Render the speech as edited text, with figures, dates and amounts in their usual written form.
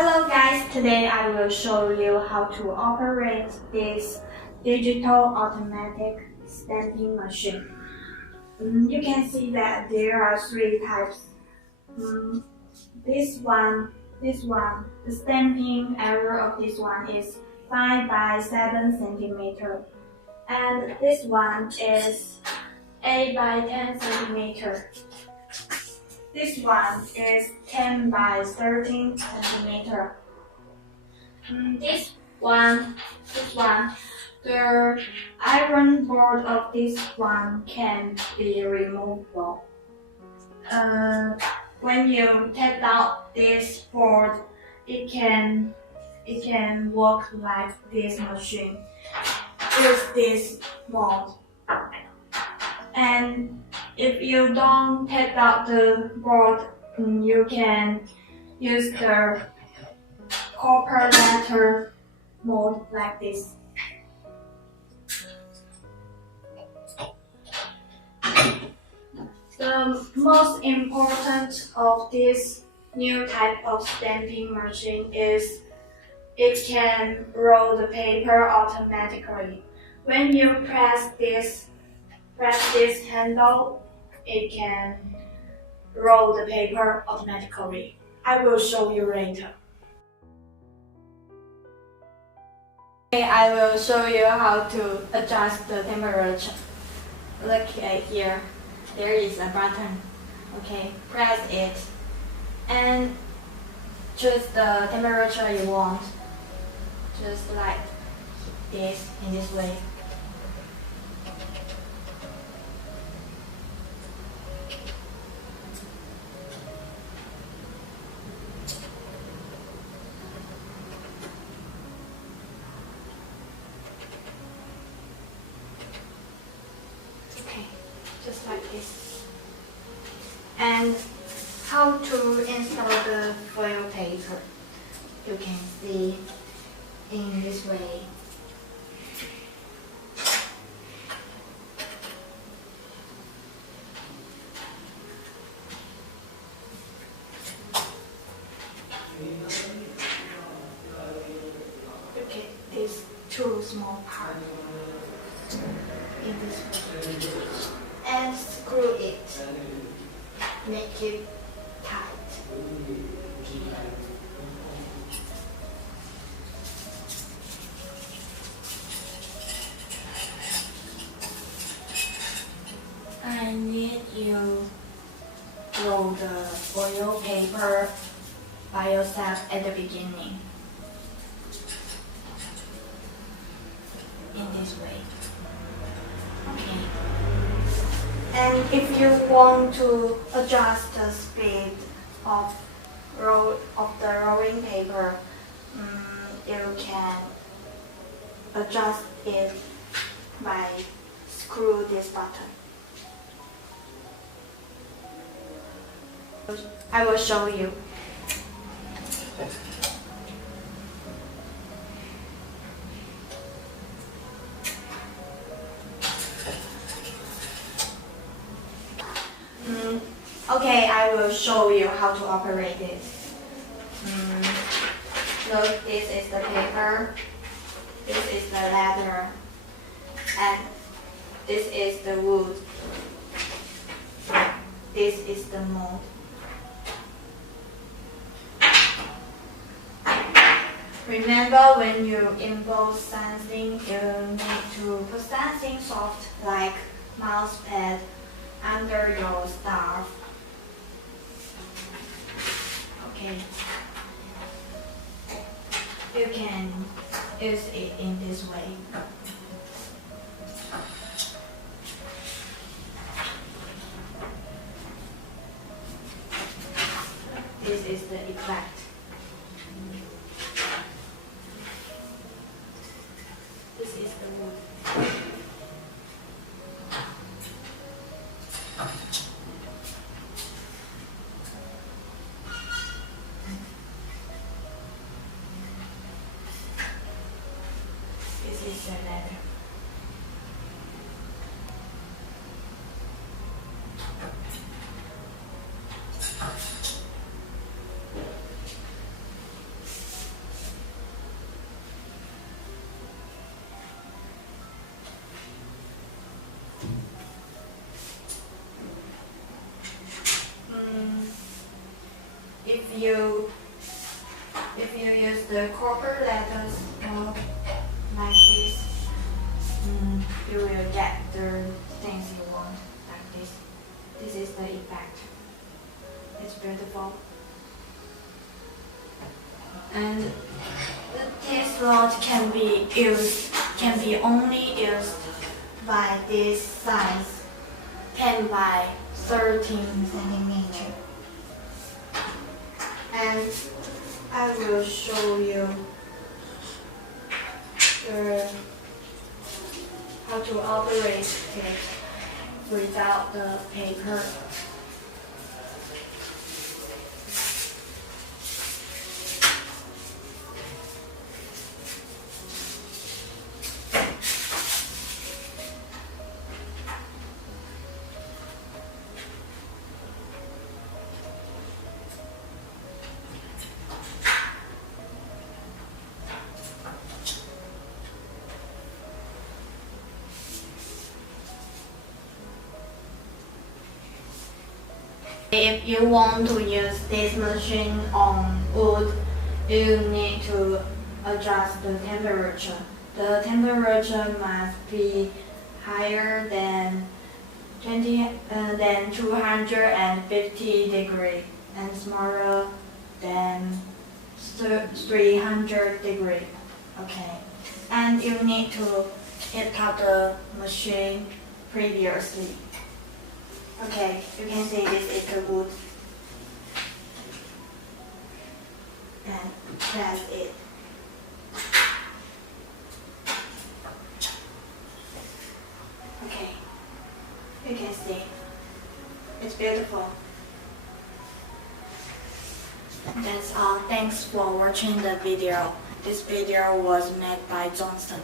Hello guys, today I will show you how to operate this digital automatic stamping machine. You can see that there are three types. This one, the stamping area of this one is 5 by 7 centimeter, and this one is 8 by 10 centimeter. This one is 10 by 13 centimeter. This one, the iron board of this one can be removable. When you take out this board, it can work like this machine with this mode. And if you don't take out the board, you can use the copper letter mode like this. The most important of this new type of stamping machine is it can roll the paper automatically. When you press this handle, it can roll the paper automatically. I will show you later. Okay, I will show you how to adjust the temperature. Look at here. There is a button. Okay, press it and choose the temperature you want. Just like this, in this way. Just like this. And how to install the foil paper, you can see in this way. Look at these two small parts in this way. And screw it. Make it tight. I need you roll the foil paper by yourself at the beginning. In this way. Okay. And if you want to adjust the speed of the rolling paper, you can adjust it by screw this button. I will show you. Okay, I will show you how to operate it. Look, this is the paper, this is the leather, and this is the wood. This is the mold. Remember, when you emboss something, you need to put something soft like mouse pad under your staff. Okay. You can use it in this way. This is the effect. This is the wood. This is the leather. you will get the things you want, like this. This is the effect. It's beautiful. And this rod can be only used by this size, 10 by 13 centimeter. And I will show you how to operate it without the paper. If you want to use this machine on wood, you need to adjust the temperature. The temperature must be higher than 250 degrees and smaller than 300 degrees. Okay, and you need to heat up the machine previously. Okay, you can see this is the wood. And press it. Okay, you can see. It's beautiful. That's all. Thanks for watching the video. This video was made by Johnson.